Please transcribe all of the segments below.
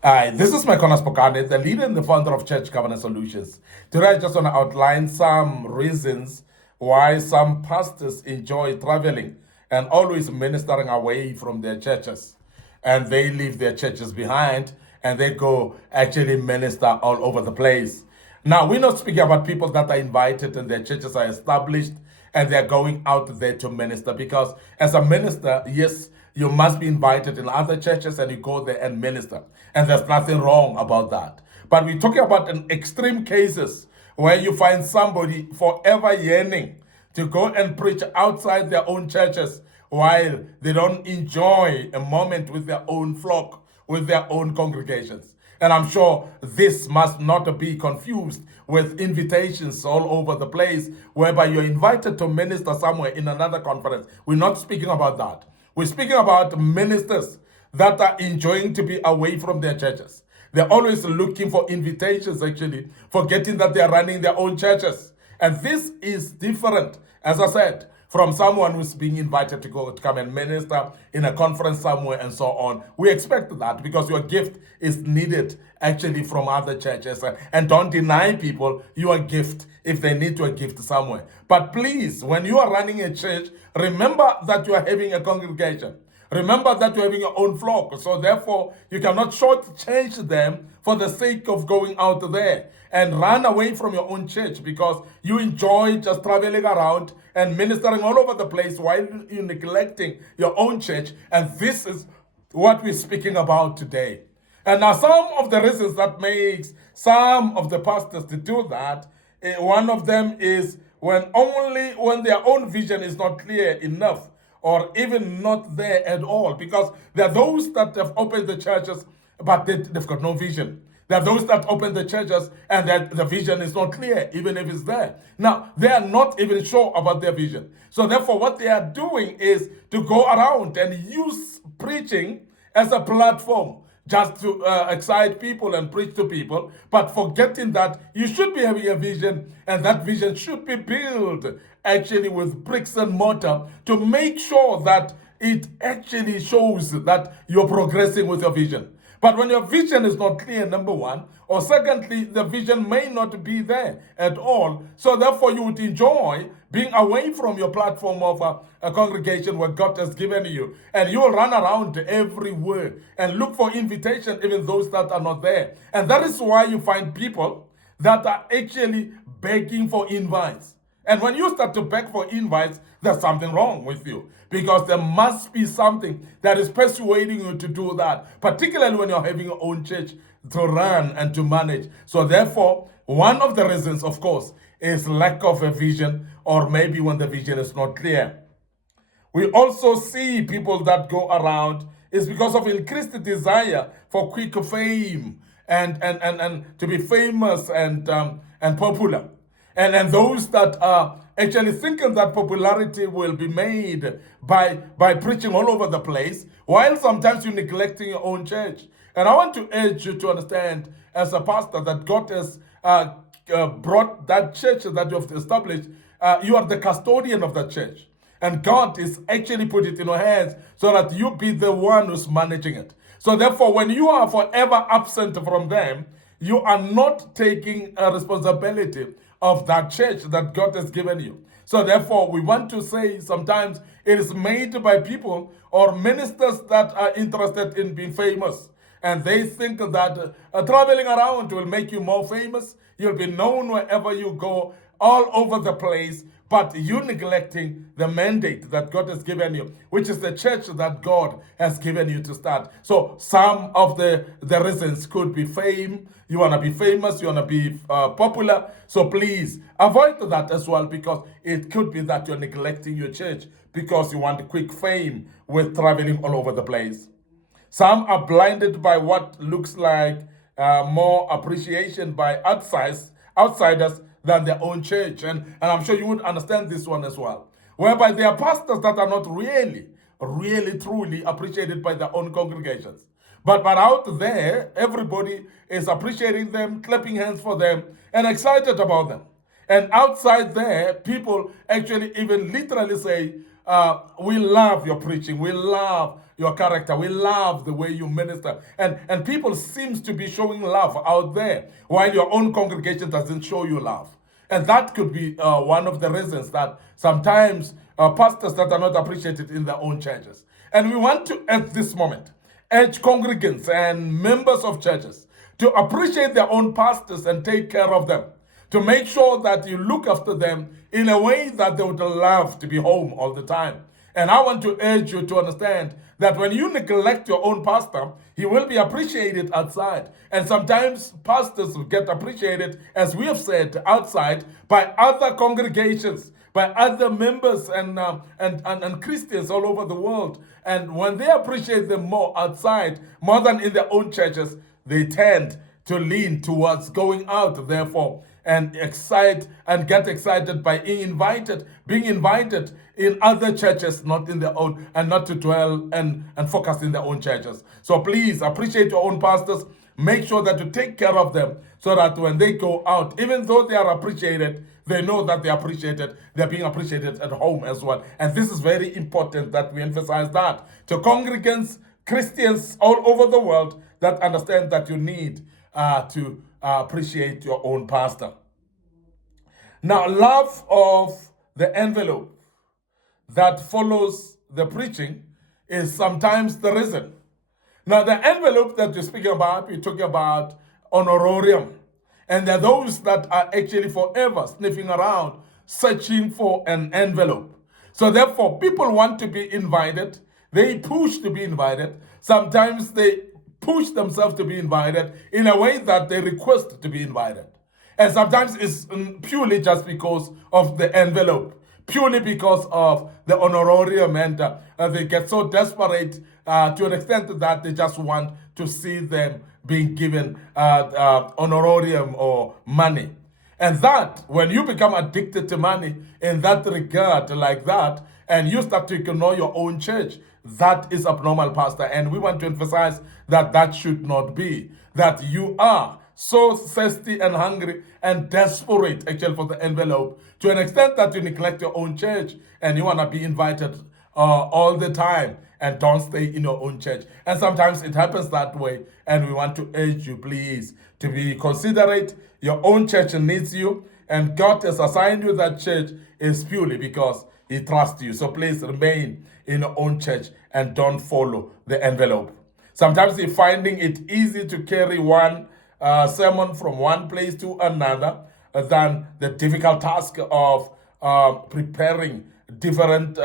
Hi, this is MIcornus, Phokane, the leader and the founder of Church Governance Solutions. Today, I just want to outline some reasons why some pastors enjoy traveling and always ministering away from their churches. And they leave their churches behind and they go actually minister all over the place. Now, we're not speaking about people that are invited and their churches are established and they're going out there to minister, because as a minister, yes, you must be invited in other churches and you go there and minister. And there's nothing wrong about that. But we're talking about an extreme cases where you find somebody forever yearning to go and preach outside their own churches while they don't enjoy a moment with their own flock, with their own congregations. And I'm sure this must not be confused with invitations all over the place, whereby you're invited to minister somewhere in another conference. We're not speaking about that. We're speaking about ministers that are enjoying to be away from their churches. They're always looking for invitations, actually, forgetting that they're running their own churches. And this is different, as I said, from someone who's being invited to go to come and minister in a conference somewhere and so on. We expect that because your gift is needed actually from other churches. And don't deny people your gift if they need your gift somewhere. But please, when you are running a church, remember that you are having a congregation. Remember that you're having your own flock. So therefore, you cannot shortchange them for the sake of going out there and run away from your own church because you enjoy just traveling around and ministering all over the place while you're neglecting your own church. And this is what we're speaking about today. And now some of the reasons that makes some of the pastors to do that, one of them is when their own vision is not clear enough or even not there at all, because there are those that have opened the churches but they've got no vision. There are those that open the churches and that the vision is not clear, even if it's there. Now, they are not even sure about their vision. So therefore, what they are doing is to go around and use preaching as a platform just to excite people and preach to people, but forgetting that you should be having a vision, and that vision should be built actually with bricks and mortar to make sure that it actually shows that you're progressing with your vision. But when your vision is not clear, number one, or secondly, the vision may not be there at all. So therefore, you would enjoy being away from your platform of a congregation where God has given you. And you will run around everywhere and look for invitation, even those that are not there. And that is why you find people that are actually begging for invites. And when you start to beg for invites, there's something wrong with you, because there must be something that is persuading you to do that, particularly when you're having your own church to run and to manage. So therefore, one of the reasons, of course, is lack of a vision, or maybe when the vision is not clear. We also see people that go around is because of increased desire for quick fame and to be famous and popular. And those that are actually thinking that popularity will be made by preaching all over the place, while sometimes you're neglecting your own church. And I want to urge you to understand, as a pastor, that God has brought that church that you have established. You are the custodian of that church. And God is actually put it in your hands so that you be the one who's managing it. So therefore, when you are forever absent from them, you are not taking a responsibility of that church that God has given you. So therefore, we want to say sometimes it is made by people or ministers that are interested in being famous. And they think that traveling around will make you more famous. You'll be known wherever you go, all over the place, but you neglecting the mandate that God has given you, which is the church that God has given you to start. So some of the reasons could be fame. You want to be famous, you want to be popular. So please avoid that as well, because it could be that you're neglecting your church because you want quick fame with traveling all over the place. Some are blinded by what looks like more appreciation by outsiders than their own church. And I'm sure you would understand this one as well. Whereby there are pastors that are not really, truly appreciated by their own congregations. But out there, everybody is appreciating them, clapping hands for them, and excited about them. And outside there, people actually even literally say, we love your preaching. We love your character. We love the way you minister. And people seems to be showing love out there while your own congregation doesn't show you love. And that could be one of the reasons that sometimes pastors that are not appreciated in their own churches. And we want to, at this moment, urge congregants and members of churches to appreciate their own pastors and take care of them, to make sure that you look after them in a way that they would love to be home all the time. And I want to urge you to understand that when you neglect your own pastor, he will be appreciated outside. And sometimes pastors get appreciated, as we have said, outside by other congregations, by other members and Christians all over the world. And when they appreciate them more outside, more than in their own churches, they tend to lean towards going out, therefore, and get excited by being invited in other churches, not in their own, and not to dwell and focus in their own churches. So please appreciate your own pastors. Make sure that you take care of them so that when they go out, even though they are appreciated, they know that they are appreciated. They're being appreciated at home as well. And this is very important that we emphasize that to congregants, Christians all over the world that understand that you need to appreciate your own pastor. Now, love of the envelope that follows the preaching is sometimes the reason. Now, the envelope that you're speaking about, we're talking about honorarium. And there are those that are actually forever sniffing around, searching for an envelope. So therefore, people want to be invited. They push to be invited. Sometimes they push themselves to be invited in a way that they request to be invited. And sometimes it's purely just because of the envelope, purely because of the honorarium, and they get so desperate to an extent that they just want to see them being given honorarium or money. And that, when you become addicted to money in that regard, like that, and you start to ignore your own church, that is abnormal, pastor. And we want to emphasize that that should not be. That you are so thirsty and hungry and desperate, actually, for the envelope, to an extent that you neglect your own church and you want to be invited all the time and don't stay in your own church. And sometimes it happens that way. And we want to urge you, please, to be considerate. Your own church needs you, and God has assigned you that church is purely because He trusts you. So please remain in your own church and don't follow the envelope. Sometimes you're finding it easy to carry one sermon from one place to another than the difficult task of preparing different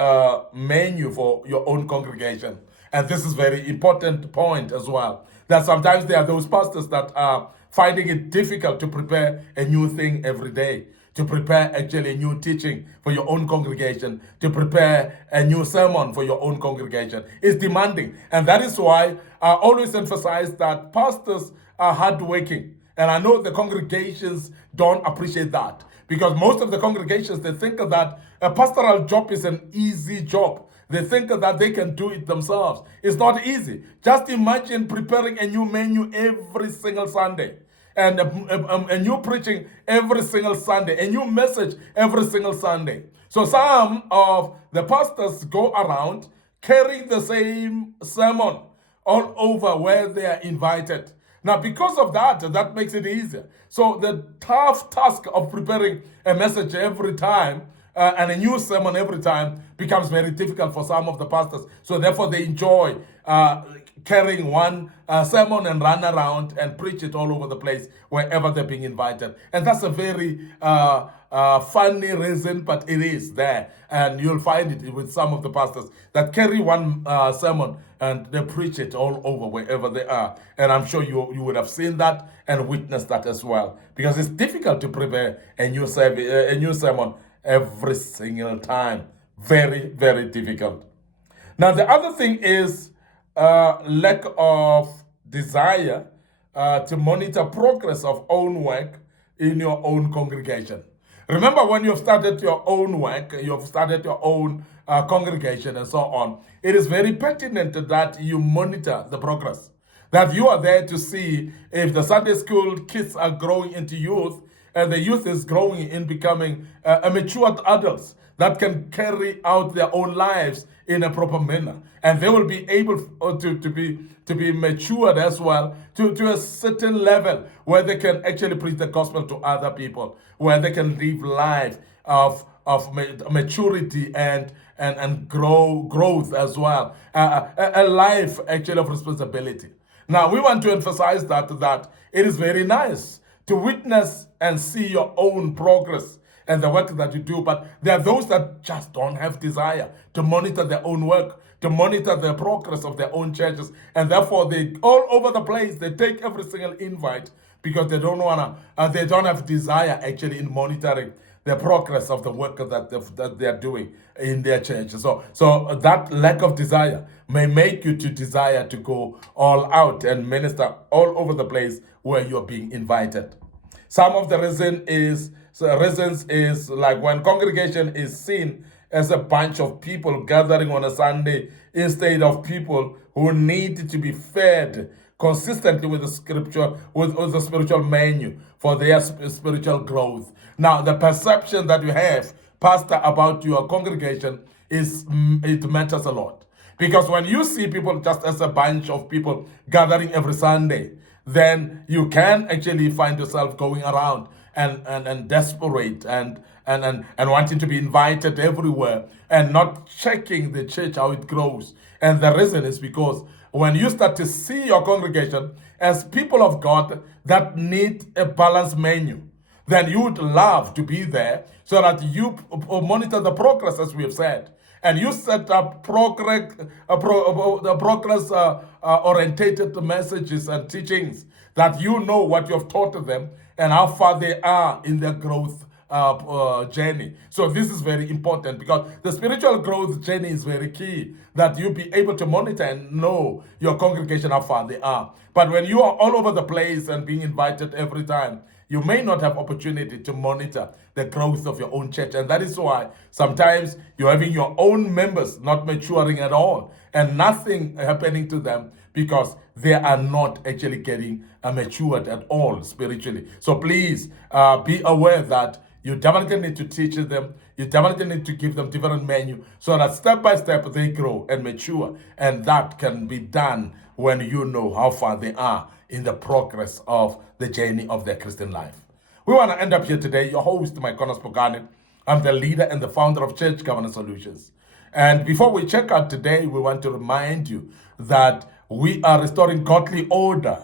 menu for your own congregation. And this is very important point as well, that sometimes there are those pastors that are finding it difficult to prepare a new thing every day, to prepare actually a new teaching for your own congregation, to prepare a new sermon for your own congregation. It's demanding. And that is why I always emphasize that pastors are hardworking. And I know the congregations don't appreciate that, because most of the congregations, they think that a pastoral job is an easy job. They think that they can do it themselves. It's not easy. Just imagine preparing a new menu every single Sunday, and a new preaching every single Sunday, a new message every single Sunday. So some of the pastors go around carrying the same sermon all over where they are invited. Now, because of that, that makes it easier. So the tough task of preparing a message every time and a new sermon every time becomes very difficult for some of the pastors. So therefore, they enjoy carrying one sermon and run around and preach it all over the place wherever they're being invited. And that's a very funny reason, but it is there. And you'll find it with some of the pastors that carry one sermon and they preach it all over wherever they are. And I'm sure you would have seen that and witnessed that as well, because it's difficult to prepare a new sermon every single time. Very, very difficult. Now, the other thing is lack of desire to monitor progress of own work in your own congregation. Remember, when you've started your own work, you've started your own congregation and so on, it is very pertinent that you monitor the progress, that you are there to see if the Sunday school kids are growing into youth and the youth is growing in becoming mature adults, that can carry out their own lives in a proper manner, and they will be able to be matured as well to a certain level where they can actually preach the gospel to other people, where they can live life of maturity and growth as well, a life actually of responsibility. Now we want to emphasize that it is very nice to witness and see your own progress and the work that you do, but there are those that just don't have desire to monitor their own work, to monitor the progress of their own churches, and therefore they all over the place. They take every single invite because they don't have desire actually in monitoring the progress of the work that they are doing in their church. So that lack of desire may make you to desire to go all out and minister all over the place where you're being invited. Some of the reasons is like when congregation is seen as a bunch of people gathering on a Sunday instead of people who need to be fed consistently with the scripture, with the spiritual menu for their spiritual growth. Now, the perception that you have, Pastor, about your congregation it matters a lot. Because when you see people just as a bunch of people gathering every Sunday, then you can actually find yourself going around and desperate and wanting to be invited everywhere and not checking the church how it grows. And the reason is because when you start to see your congregation as people of God that need a balanced menu, then you would love to be there so that you monitor the progress, as we have said. And you set up progress orientated messages and teachings that you know what you have taught them and how far they are in their growth journey. So this is very important because the spiritual growth journey is very key, that you be able to monitor and know your congregation how far they are. But when you are all over the place and being invited every time, you may not have opportunity to monitor the growth of your own church. And that is why sometimes you're having your own members not maturing at all and nothing happening to them because they are not actually getting matured at all spiritually. So please be aware that you definitely need to teach them. You definitely need to give them different menu so that step by step they grow and mature. And that can be done when you know how far they are in the progress of the journey of their Christian life. We want to end up here today. Your host, MIcornus Phokane. I'm the leader and the founder of Church Governance Solutions. And before we check out today, we want to remind you that we are restoring godly order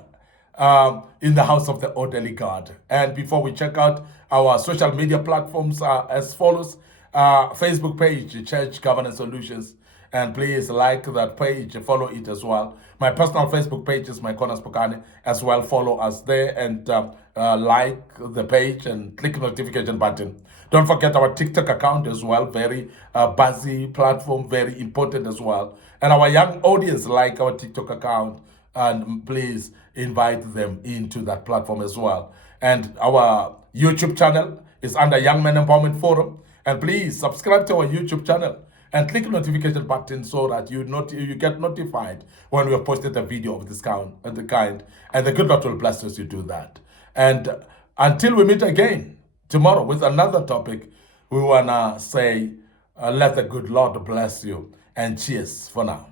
in the house of the orderly God. And before we check out, our social media platforms are as follows. Facebook page, Church Governance Solutions. And please like that page, follow it as well. My personal Facebook page is MIcornus Phokane as well. Follow us there and like the page and click the notification button. Don't forget our TikTok account as well. Very buzzy platform, very important as well. And our young audience like our TikTok account. And please invite them into that platform as well. And our YouTube channel is under Young Men Empowerment Forum. And please subscribe to our YouTube channel and click the notification button so that you get notified when we have posted a video of this kind. And the good Lord will bless us to do that. And until we meet again tomorrow with another topic, we want to say, let the good Lord bless you. And cheers for now.